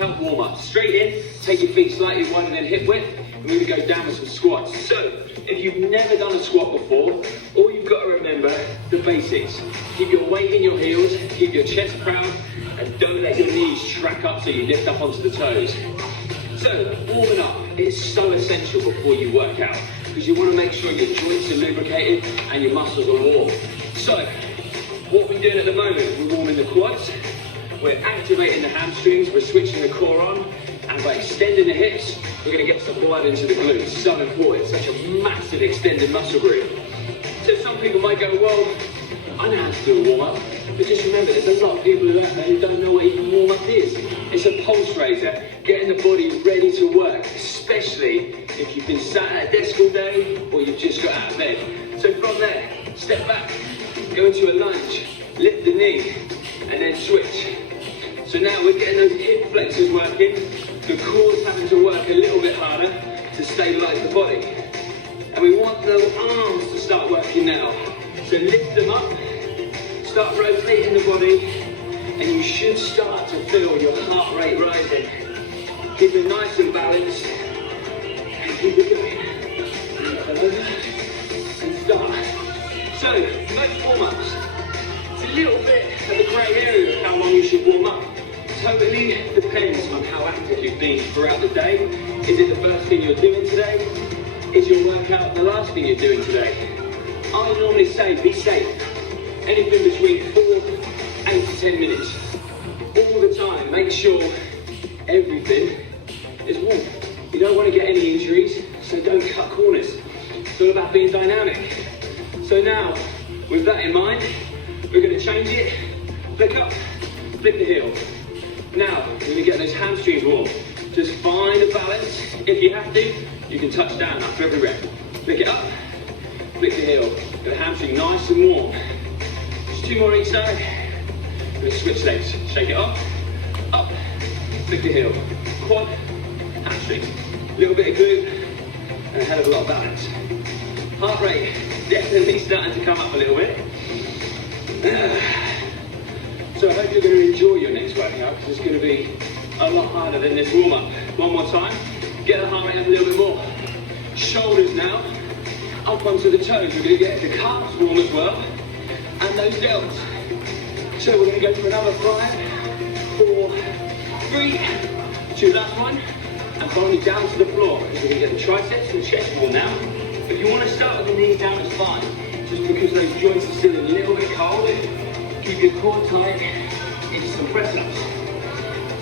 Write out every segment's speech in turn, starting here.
workout warm-up. Straight in, take your feet slightly wider than hip width, and we're gonna go down with some squats. So, if you've never done a squat before, all you've got to remember, the basics. Keep your weight in your heels, keep your chest proud, and don't let your knees track up so you lift up onto the toes. So, warming up is so essential before you work out, because you want to make sure your joints are lubricated and your muscles are warm. So, what we're doing at the moment, we're warming the quads, we're activating the hamstrings, we're switching the core on, and by extending the hips, we're going to get some blood into the glutes. So important, such a massive extended muscle group. So some people might go, well, I know how to do a warm-up, but just remember, there's a lot of people out there who don't know what even warm-up is. It's a pulse raiser, getting the body ready to work, especially if you've been sat at a desk all day or you've just got out of bed. So from there, step back, go into a lunge, lift the knee, and then switch. So now we're getting those hip flexors working, the core's having to work a little bit harder to stabilize the body. And we want the arms to start working now. So lift them up, start rotating the body, and you should start to feel your heart rate rising. Keep it nice and balanced, and keep it going. And over, and start. So, most warm-ups, it's a little bit of a grey area of how long you should warm up. Totally depends on how active you've been throughout the day. Is it the first thing you're doing today? Is your workout the last thing you're doing today? I normally say be safe. Anything between 8 to 10 minutes. All the time, make sure everything is warm. You don't want to get any injuries, so don't cut corners. It's all about being dynamic. So now, with that in mind, we're going to change it. Flick up, flip the heel. Now, we're going to get those hamstrings warm. Just find a balance. If you have to, you can touch down after every rep. Flick it up, flick the heel. Get the hamstring nice and warm. Just 2 more each side. We're going to switch legs. Shake it off, up, flick the heel. Quad, hamstring. A little bit of glute, and a hell of a lot of balance. Heart rate definitely starting to come up a little bit. So I hope you're going to enjoy your next workout, because it's going to be a lot harder than this warm-up. One more time, get the heart rate up a little bit more. Shoulders now, up onto the toes. We're going to get the calves warm as well, and those delts. So we're going to go for another 5, 4, 3, 2, last one, and finally down to the floor, because we're going to get the triceps and chest warm now. If you want to start with the knees down, it's fine, just because those joints are still a little bit cold. Keep your core tight into some press-ups.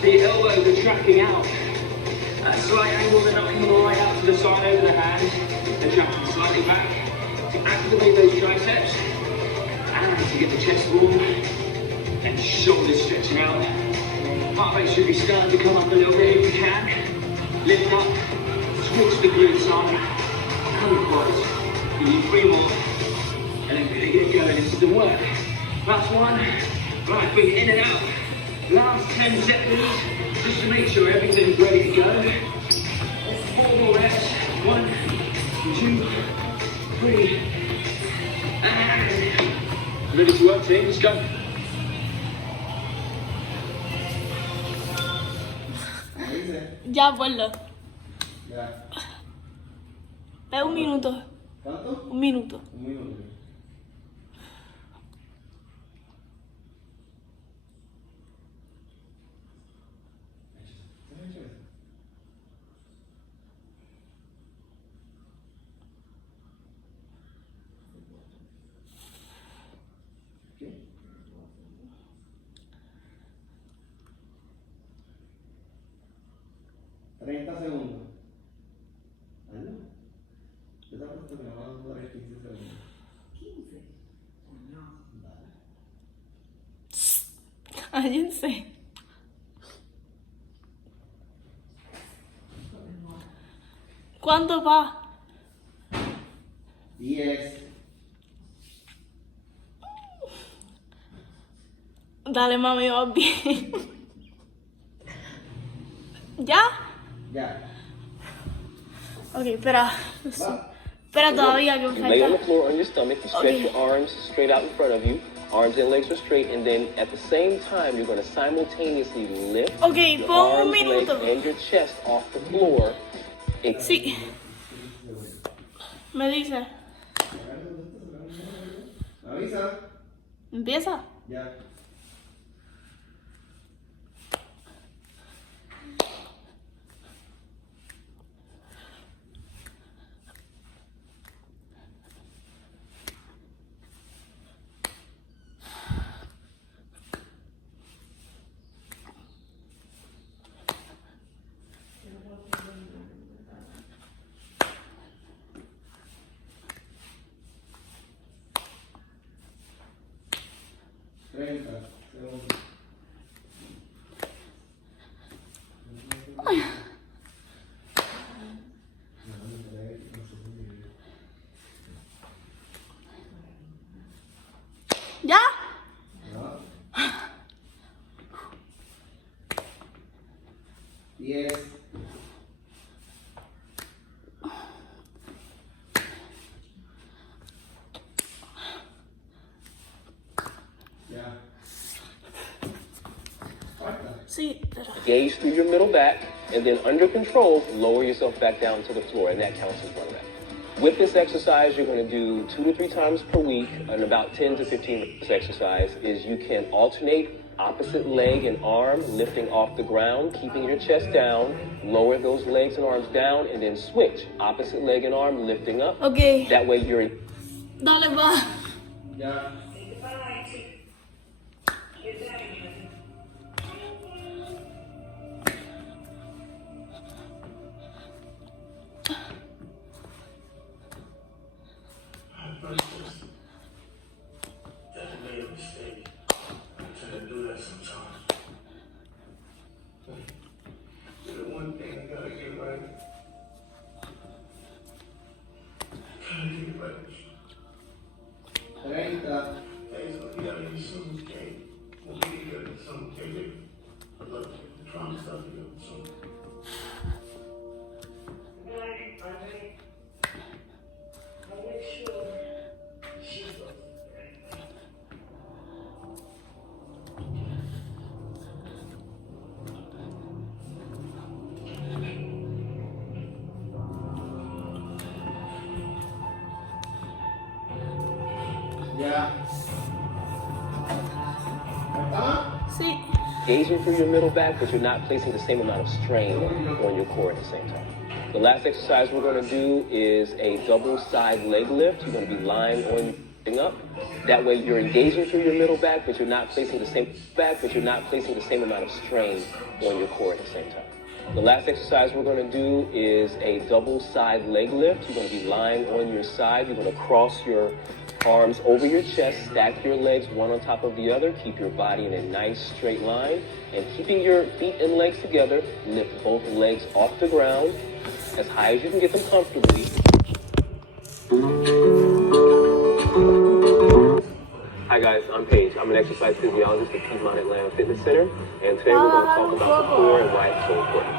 So your elbows are tracking out at a slight angle, they're not coming right out to the side over the hands. They're tracking slightly back to activate those triceps and to get the chest warm and shoulders stretching out. Heart rate should be starting to come up a little bit if you can. Lift up, switch the glutes on, and the quads. Give you 3 more, and then really get going into some work. Last one, right feet in and out. Last 10 seconds, just to make sure everything's ready to go. 4 more reps, 1, 2, 3, and ready to work, team, let's go. Ya vuelvo. Ya. Da 1 minuto. ¿Cuánto? 1 minuto. 1 minuto. ¿Qué? 30 segundos. ¿Aló? Yo te apuesto que me van a durar 15 segundos. 15. No. Vale. Cállense. ¿Cuánto va? 10. Dale, mami, va bien. ¿Ya? Ya. Ok, espera. Va. Espera todavía que me Lay on the falta. floor on your stomach and stretch your arms straight out in front of you. Arms and legs are straight, and then at the same time, you're going to simultaneously lift Ok, your pon un arms, legs, minuto. and your chest off the floor. Sí. Me dice. Avisa. Empieza. Ya. ¿Ya? Yes. Ya. Falta. Sí, pero... Gaze through your middle back, and then under control, lower yourself back down to the floor, and that counts as one rep. With this exercise, you're going to do 2 to 3 times per week, and about 10 to 15 reps. This exercise is you can alternate opposite leg and arm, lifting off the ground, keeping your chest down, lower those legs and arms down, and then switch. Opposite leg and arm, lifting up. Ok. That way you're... Dale, va. Ya. Made a mistake. I tend to do that sometimes. The one thing I gotta get right. Gotta get it right. 30. Hey, so you gotta get some cake. We'll get you some cake. I love you. Trying to stuff you up some. I'll make sure she goes. Ya. ¿Está? Sí. Gazing through your middle back, but you're not placing the same amount of strain on your core at the same time. The last exercise we're going to do is a double side leg lift. You're going to be lying on your up. That way you're engaging through your middle back, but you're not placing the same amount of strain on your core at the same time. The last exercise we're going to do is a double side leg lift. You're going to be lying on your side. You're going to cross your arms over your chest, stack your legs one on top of the other, keep your body in a nice straight line, and keeping your feet and legs together, lift both legs off the ground as high as you can get them comfortably. Hi guys, I'm Paige. I'm an exercise physiologist at Piedmont Atlanta Fitness Center, and today we're going to talk about the core and why it's so important.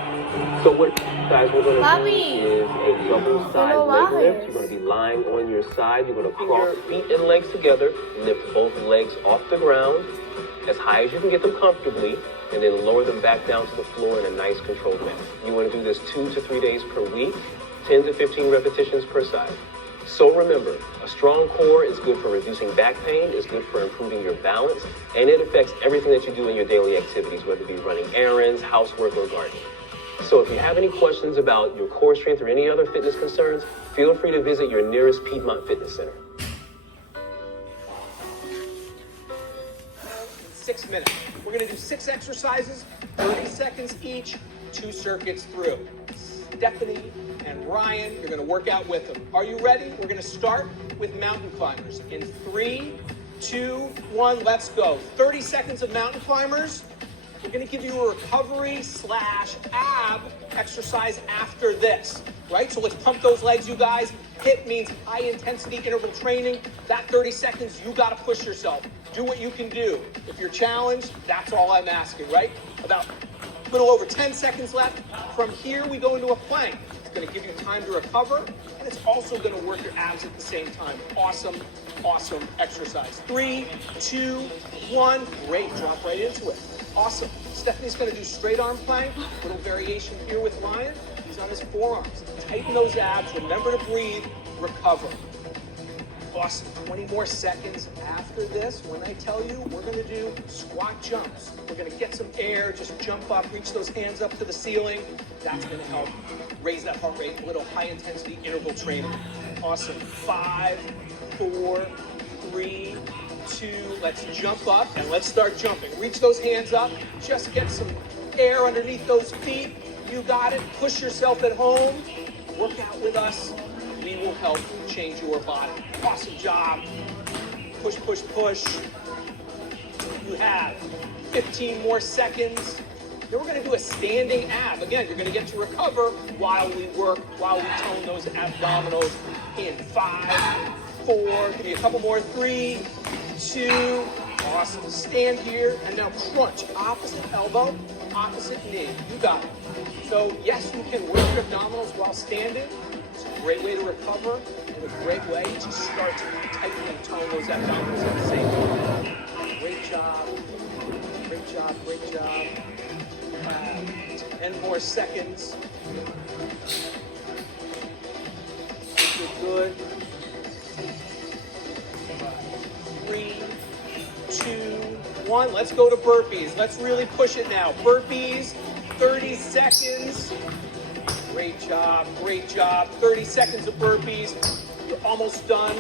So what exercise we're going to do is a double side leg lift. You're going to be lying on your side. You're going to cross your feet and legs together, lift both legs off the ground as high as you can get them comfortably, and then lower them back down to the floor in a nice controlled manner. You want to do this 2 to 3 days per week, 10 to 15 repetitions per side. So remember, a strong core is good for reducing back pain, it's good for improving your balance, and it affects everything that you do in your daily activities, whether it be running errands, housework, or gardening. So if you have any questions about your core strength or any other fitness concerns, feel free to visit your nearest Piedmont Fitness Center. 6 minutes. We're going to do 6 exercises, 30 seconds each, 2 circuits through. Stephanie and Ryan, you're going to work out with them. Are you ready? We're going to start with mountain climbers. In 3, 2, 1, let's go. 30 seconds of mountain climbers. We're going to give you a recovery / ab exercise after this, right? So let's pump those legs, you guys. HIIT means high intensity interval training. That 30 seconds, you got to push yourself. Do what you can do. If you're challenged, that's all I'm asking, right? About a little over 10 seconds left. From here, we go into a plank. It's going to give you time to recover, and it's also going to work your abs at the same time. Awesome. awesome exercise. 3, 2, 1. Great, drop right into it. Awesome. Stephanie's gonna do straight arm plank, little variation here with Ryan. He's on his forearms. Tighten those abs, remember to breathe, recover. Awesome, 20 more seconds after this. When I tell you, we're gonna do squat jumps. We're gonna get some air, just jump up, reach those hands up to the ceiling. That's gonna help raise that heart rate, a little high intensity interval training. Awesome, 5, 4, 3, 2, let's jump up and let's start jumping. Reach those hands up, just get some air underneath those feet. You got it, push yourself at home. Work out with us. We will help change your body. Awesome job. Push, push, push. You have 15 more seconds. Then we're gonna do a standing ab. Again, you're gonna get to recover while we work, while we tone those abdominals in 5, 4, give me a couple more, 3, 2, awesome. Stand here and now crunch, opposite elbow, opposite knee. You got it. So yes, you can work your abdominals while standing. It's a great way to recover and a great way to start to tighten and tone those abdominals at the same time. Great job. Great job, great job. 10 more seconds. Good, good. 3, 2, 1. Let's go to burpees. Let's really push it now. Burpees, 30 seconds. Great job, great job. 30 seconds of burpees. You're almost done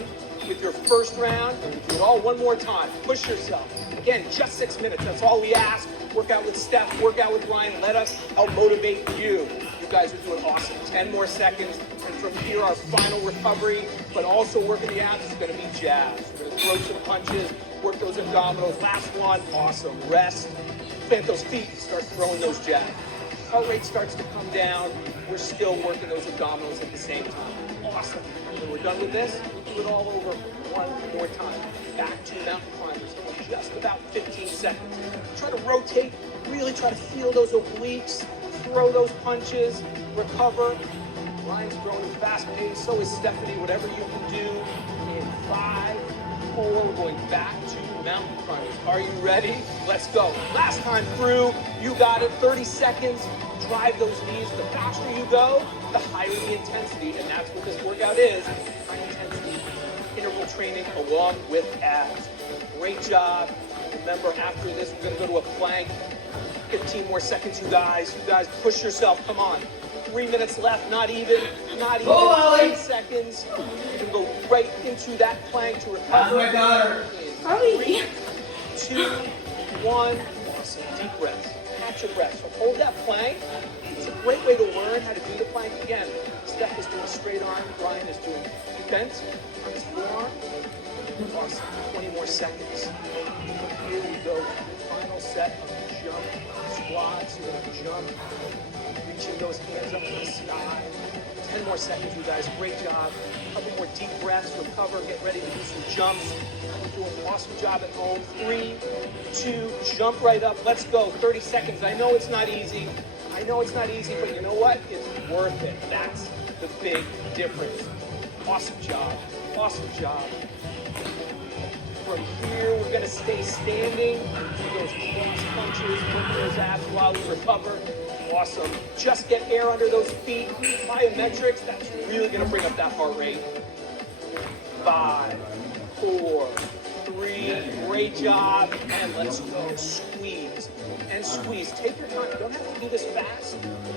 with your first round. And we do it all one more time. Push yourself. Again, just 6 minutes. That's all we ask. Work out with Steph, work out with Ryan. Let us help motivate you. You guys are doing awesome. 10 more seconds. And from here, our final recovery, but also working the abs is going to be jabs. We're going to throw some punches, work those abdominals. Last one, awesome. Rest, plant those feet, start throwing those jabs. Heart rate starts to come down. We're still working those abdominals at the same time. Awesome. When we're done with this, we'll do it all over one more time. Back to mountain climbers in just about 15 seconds. Try to rotate, really try to feel those obliques, throw those punches, recover. Ryan's growing at a fast pace, so is Stephanie. Whatever you can do in 5, 4, we're going back to mountain climbers. Are you ready? Let's go. Last time through, you got it. 30 seconds. Drive those knees. The faster you go, the higher the intensity, and that's what this workout is. High intensity interval training along with abs. Great job. Remember, after this, we're going to go to a plank. 15 more seconds, you guys. You guys push yourself. Come on. 3 minutes left, not even 10 seconds. You can go right into that plank to recover. My daughter. 3, 2, 1. Awesome. Deep breaths. Catch your breath. So hold that plank. It's a great way to learn how to do the plank again. Steph is doing straight arm. Brian is doing bent on his forearm. Awesome. 20 more seconds. Here we go. Final set of jump squats. You're going to jump. Reaching those hands up to the sky. 10 more seconds, you guys. Great job. A couple more deep breaths. Recover. Get ready to do some jumps. You're doing an awesome job at home. 3, 2, jump right up. Let's go. 30 seconds. I know it's not easy. I know it's not easy, but you know what? It's worth it. That's the big difference. Awesome job. Awesome job. From here, we're going to stay standing. Do those cross punches, work those abs while we recover. Awesome. Just get air under those feet. Plyometrics, that's really going to bring up that heart rate. 5, 4, 3, great job. And let's go. Squeeze and squeeze. Take your time. You don't have to do this fast.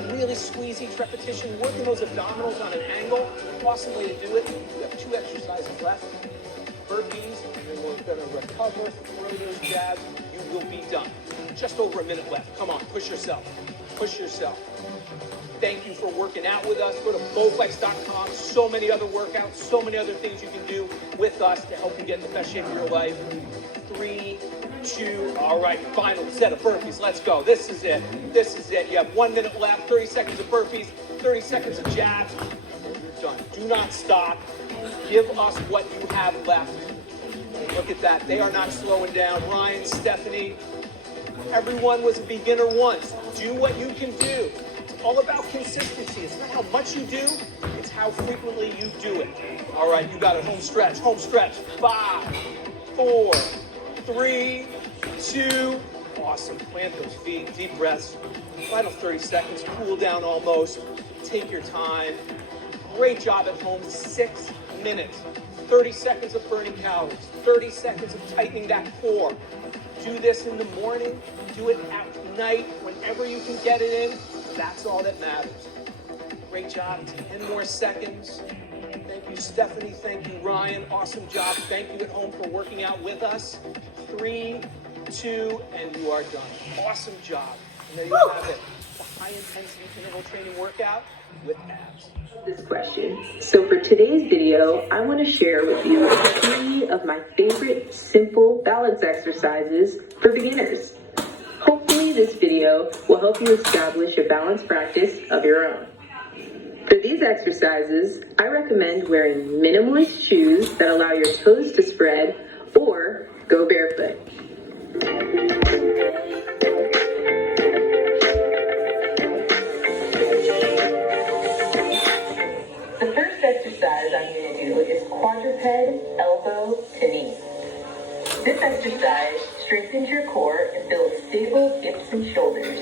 Really squeeze each repetition. Working those abdominals on an angle. Awesome way to do it. We have 2 exercises left. Burpees, and then we're going to recover, throw those jabs. You will be done. Just over a minute left. Come on, push yourself. Push yourself. Thank you for working out with us. Go to bowflex.com. So many other workouts, so many other things you can do with us to help you get in the best shape of your life. 3, 2, all right, final set of burpees. Let's go. This is it. This is it. You have 1 minute left, 30 seconds of burpees, 30 seconds of jabs. You're done. Do not stop. Give us what you have left. Look at that. They are not slowing down. Ryan, Stephanie, everyone was a beginner once. Do what you can do to all about consistency. It's not how much you do, it's how frequently you do it. All right, you got it. Home stretch, home stretch. 5, 4, 3, 2. Awesome. Plant those feet, deep breaths. Final 30 seconds, cool down almost. Take your time. Great job at home. 6 minutes. 30 seconds of burning calories. 30 seconds of tightening that core. Do this in the morning. Do it at night. Whenever you can get it in, that's all that matters. Great job. 10 more seconds. Thank you, Stephanie. Thank you, Ryan. Awesome job. Thank you at home for working out with us. 3, 2, and you are done. Awesome job. And there you have it. The high-intensity interval training workout with abs. This question. So for today's video, I want to share with you 3 of my favorite simple balance exercises for beginners. Hopefully this video will help you establish a balance practice of your own. For these exercises, I recommend wearing minimalist shoes that allow your toes to spread or go barefoot. The first exercise I'm going to do is quadruped elbow to knee. This exercise strengthens your core and builds stable hips and shoulders.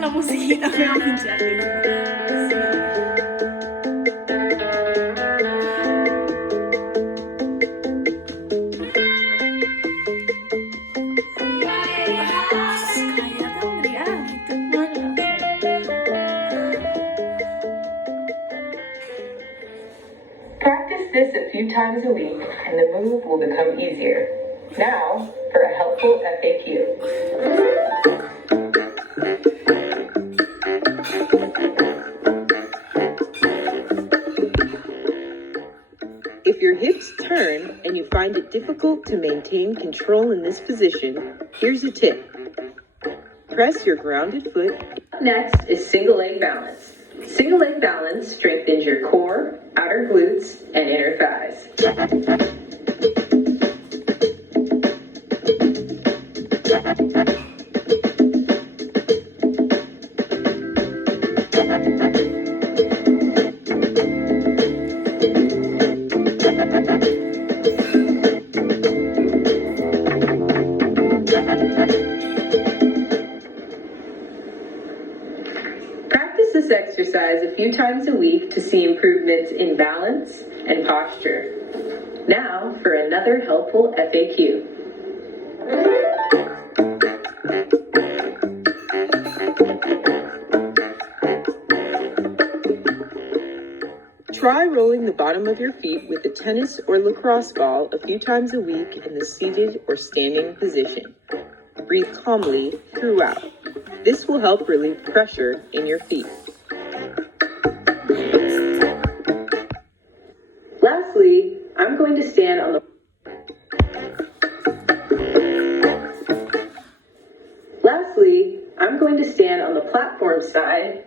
La musiquita me va a pinchar. Practice this a few times a week and the move will become easier. Now for a helpful FAQ. If your hips turn and you find it difficult to maintain control in this position, here's a tip. Press your grounded foot. Next is single leg balance. Single leg balance strengthens your core, outer glutes, and inner thighs. Practice this exercise a few times a week to see improvements in balance and posture. Now for another helpful FAQ. Try rolling the bottom of your feet with a tennis or lacrosse ball a few times a week in the seated or standing position. Breathe calmly throughout. This will help relieve pressure in your feet. Lastly, I'm going to stand on the platform side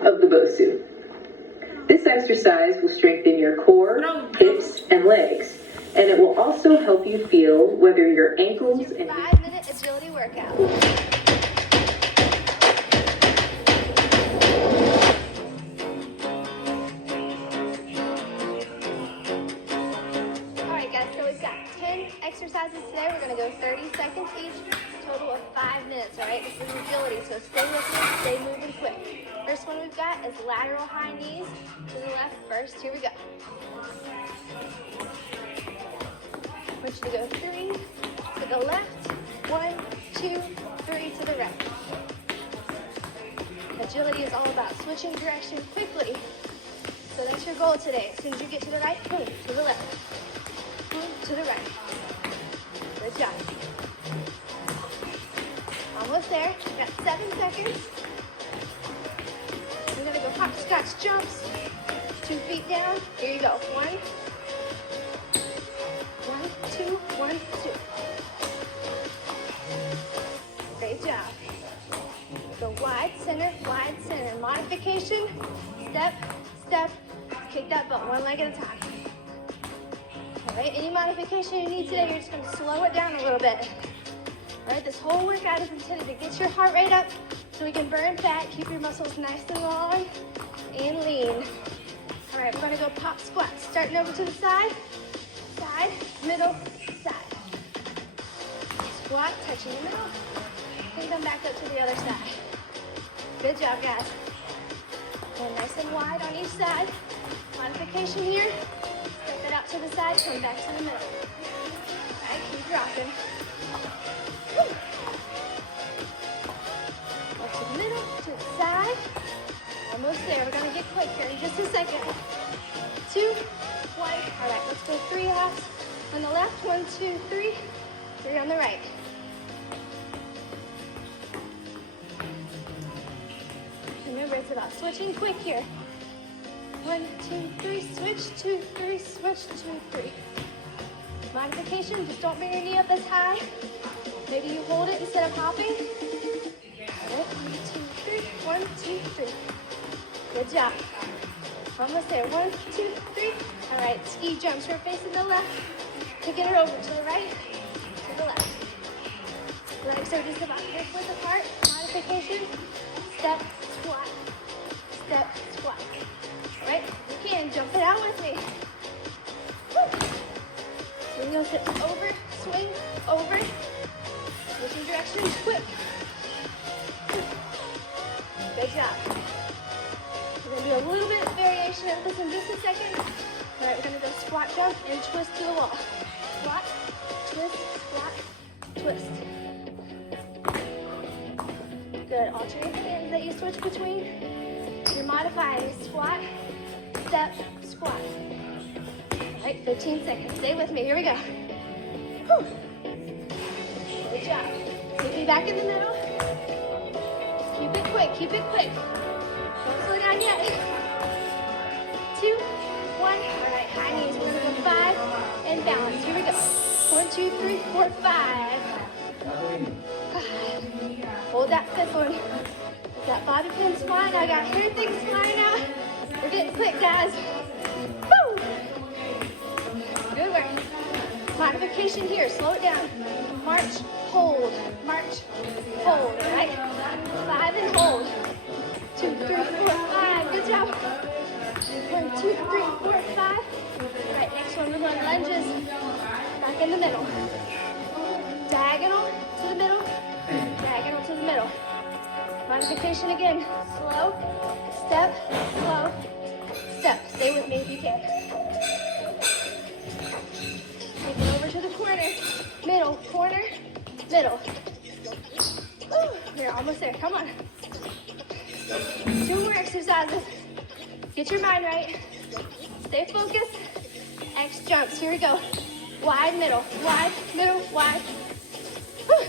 of the Bosu. This exercise will strengthen your core, hips, and legs, and it will also help you feel whether your ankles and 5-minute agility workout. Alright guys, so we've got 10 exercises today. We're going to go 30 seconds each, total of 5 minutes, alright? This is agility, so stay with me, stay moving quick. First one we've got is lateral high knees to the left first. Here we go. I want you to go 3 to the left, 1, 2, 3 to the right. Agility is all about switching direction quickly. So that's your goal today. As soon as you get to the right, boom, to the left. Boom, to the right. Good job. Almost there. We've got 7 seconds. We're going to go hopscotch jumps. 2 feet down. Here you go. 1, 2, 1, 2. center, wide center. Modification, step, step, kick that butt one leg at a time. All right, any modification you need today, you're just gonna slow it down a little bit. All right, this whole workout is intended to get your heart rate up so we can burn fat, keep your muscles nice and long and lean. All right, we're gonna go pop squats. Starting over to the side, side, middle, side. Squat, touching the middle, then come back up to the other side. Good job, guys. And nice and wide on each side. Modification here. Step it out to the side, come back to the middle. All right, keep dropping. Woo. Up to the middle, to the side. Almost there. We're gonna get quick here in just a second. 2, 1. All right, let's go 3 hops on the left. 1, 2, 3. 3 on the right. Remember, it's about switching quick here. 1, 2, 3, switch, 2, 3, switch, 2, 3. Modification, just don't bring your knee up as high. Maybe you hold it instead of hopping. All right, 1, 2, 3, 1, 2, 3. Good job. Almost there. 1, 2, 3. All right, ski jumps. We're facing the left. Kicking it over to the right, to the left. Legs are just about hip width apart. Modification. Step, squat. Step, squat. All right, you can jump it out with me. Woo. Swing those hips over, swing, over. Switching directions, quick. Good job. We're gonna do a little bit of variation of this in just a second. All right, we're gonna go squat, jump, and twist to the wall. Squat, twist, squat, twist. Good, alternate hands that you switch between. You're modifying squat, step, squat. All right, 15 seconds. Stay with me. Here we go. Whew. Good job. Keep me back in the middle. Keep it quick. Keep it quick. Don't slow down yet. 2, 1. All right, high knees. We're gonna go 5 and balance. Here we go. 1, 2, 3, 4, 5. Hold that 5th one. Got bobby pins flying. I got hair things flying out. We're getting quick, guys. Woo! Good work. Modification here. Slow it down. March, hold. March, hold. All right. 5 and hold. 2, 3, 4, 5. Good job. 1, 2, 3, 4, 5. All right, next one, we're going lunges. Back in the middle. Diagonal to the middle. Diagonal to the middle. Modification again. Slow, step, slow, step. Stay with me if you can. Take it over to the corner. Middle, corner, middle. Woo, we're almost there. Come on. 2 more exercises. Get your mind right. Stay focused. X jumps. Here we go. Wide, middle, wide, middle, wide. Woo.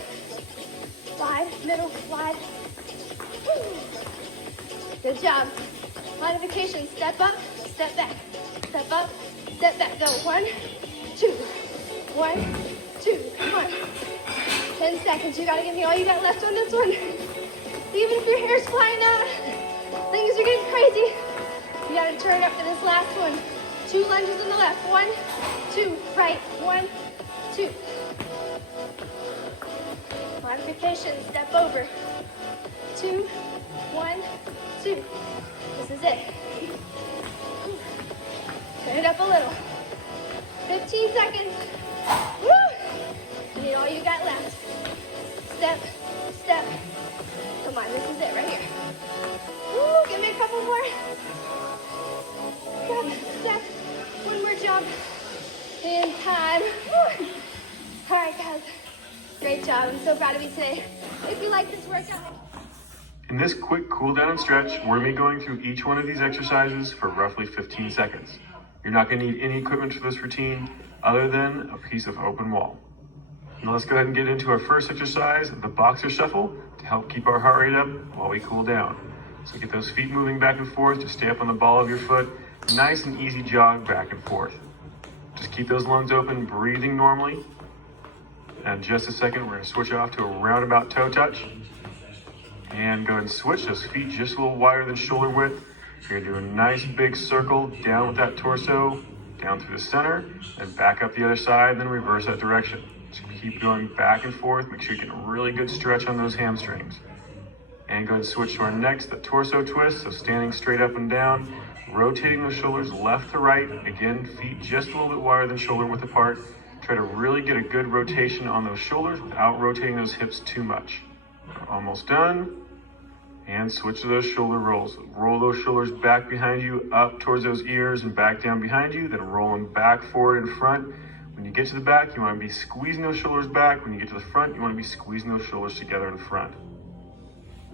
Wide, middle, wide. Woo. Good job. Modification. Step up, step back. Step up, step back. Go. 1, 2. 1, 2. Come on. 10 seconds. You gotta give me all you got left on this one. Even if your hair's flying out, things are getting crazy. You gotta turn up for this last one. 2 lunges on the left. 1, 2. Right. 1, 2. Modification. Step over. 2, 1, 2. This is it. Turn it up a little. 15 seconds. Woo! You need all you got left. Step, step. Come on, this is it right here. Woo! Give me a couple more. Step, step. One more jump. And time. Woo! All right, guys. Great job. I'm so proud of you today. If you like this workout. In this quick cool down and stretch, we're going to be going through each one of these exercises for roughly 15 seconds. You're not going to need any equipment for this routine other than a piece of open wall. Now let's go ahead and get into our first exercise, the boxer shuffle, to help keep our heart rate up while we cool down. So get those feet moving back and forth, just stay up on the ball of your foot, nice and easy jog back and forth. Just keep those lungs open, breathing normally. And in just a second, we're going to switch off to a roundabout toe touch. And go ahead and switch those feet just a little wider than shoulder width. You're gonna do a nice big circle down with that torso, down through the center, and back up the other side, and then reverse that direction. So keep going back and forth. Make sure you get a really good stretch on those hamstrings. And go ahead and switch to our next, the torso twist. So standing straight up and down, rotating those shoulders left to right. Again, feet just a little bit wider than shoulder width apart. Try to really get a good rotation on those shoulders without rotating those hips too much. We're almost done. And switch to those shoulder rolls. Roll those shoulders back behind you, up towards those ears and back down behind you, then roll them back forward and front. When you get to the back, you want to be squeezing those shoulders back. When you get to the front, you want to be squeezing those shoulders together in front.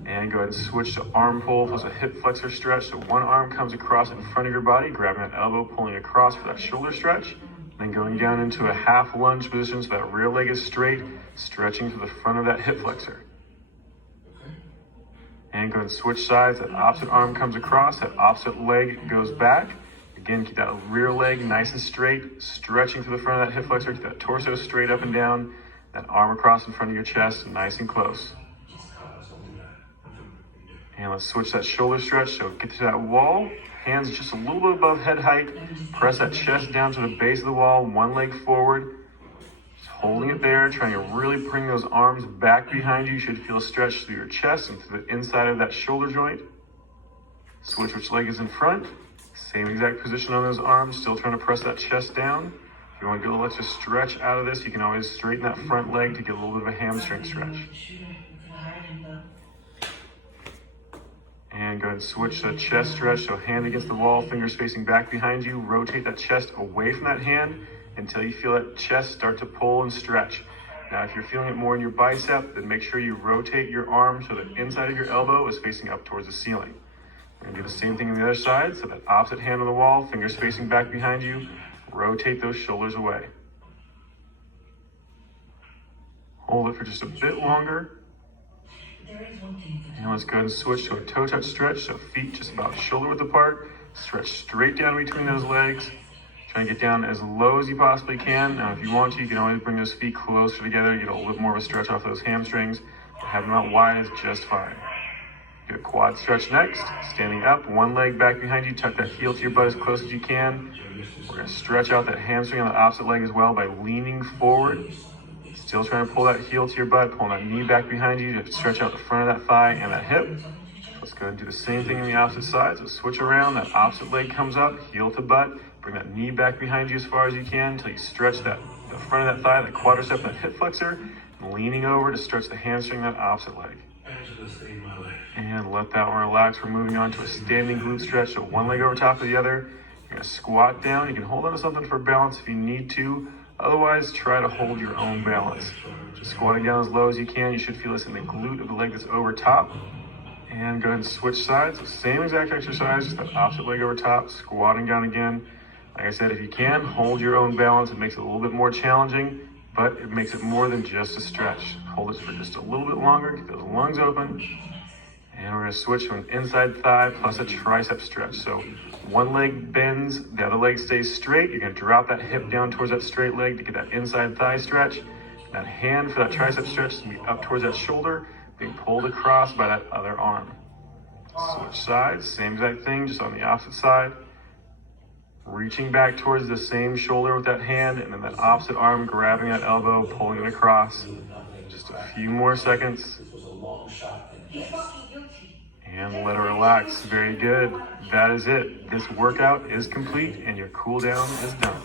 And go ahead and switch to arm pull plus a hip flexor stretch. So one arm comes across in front of your body, grabbing that elbow, pulling across for that shoulder stretch. Then going down into a half lunge position so that rear leg is straight, stretching to the front of that hip flexor. And go ahead and switch sides. That opposite arm comes across, that opposite leg goes back. Again, keep that rear leg nice and straight, stretching to the front of that hip flexor, keep that torso straight up and down, that arm across in front of your chest, nice and close. And let's switch that shoulder stretch. So get to that wall, hands just a little bit above head height, press that chest down to the base of the wall, one leg forward. Holding it there, trying to really bring those arms back behind you. You should feel a stretch through your chest and through the inside of that shoulder joint. Switch which leg is in front. Same exact position on those arms, still trying to press that chest down. If you want to get a little extra stretch out of this, you can always straighten that front leg to get a little bit of a hamstring stretch. And go ahead and switch the chest stretch. So hand against the wall, fingers facing back behind you. Rotate that chest away from that hand until you feel that chest start to pull and stretch. Now, if you're feeling it more in your bicep, then make sure you rotate your arm so the inside of your elbow is facing up towards the ceiling. We're gonna do the same thing on the other side. So that opposite hand on the wall, fingers facing back behind you, rotate those shoulders away. Hold it for just a bit longer. And let's go ahead and switch to a toe touch stretch. So feet just about shoulder width apart, stretch straight down between those legs. Try and get down as low as you possibly can. Now, if you want to, you can always bring those feet closer together, get a little bit more of a stretch off those hamstrings. Have them out wide is just fine. Do a quad stretch next. Standing up, one leg back behind you, tuck that heel to your butt as close as you can. We're gonna stretch out that hamstring on the opposite leg as well by leaning forward. Still trying to pull that heel to your butt, pulling that knee back behind you to stretch out the front of that thigh and that hip. Let's go ahead and do the same thing on the opposite side. So switch around, that opposite leg comes up, heel to butt. Bring that knee back behind you as far as you can until you stretch the front of that thigh, that quadricep, that hip flexor, and leaning over to stretch the hamstring, that opposite leg. And let that one relax. We're moving on to a standing glute stretch. So one leg over top of the other. You're gonna squat down. You can hold on to something for balance if you need to. Otherwise, try to hold your own balance. Just squatting down as low as you can. You should feel this in the glute of the leg that's over top. And go ahead and switch sides. Same exact exercise, just that opposite leg over top, squatting down again. Like I said, if you can, hold your own balance. It makes it a little bit more challenging, but it makes it more than just a stretch. Hold it for just a little bit longer, keep those lungs open. And we're gonna switch to an inside thigh plus a tricep stretch. So one leg bends, the other leg stays straight. You're gonna drop that hip down towards that straight leg to get that inside thigh stretch. That hand for that tricep stretch is gonna be up towards that shoulder, being pulled across by that other arm. Switch sides, same exact thing, just on the opposite side. Reaching back towards the same shoulder with that hand, and then that opposite arm grabbing that elbow, pulling it across. Just a few more seconds. And let it relax. Very good. That is it. This workout is complete and your cool down is done.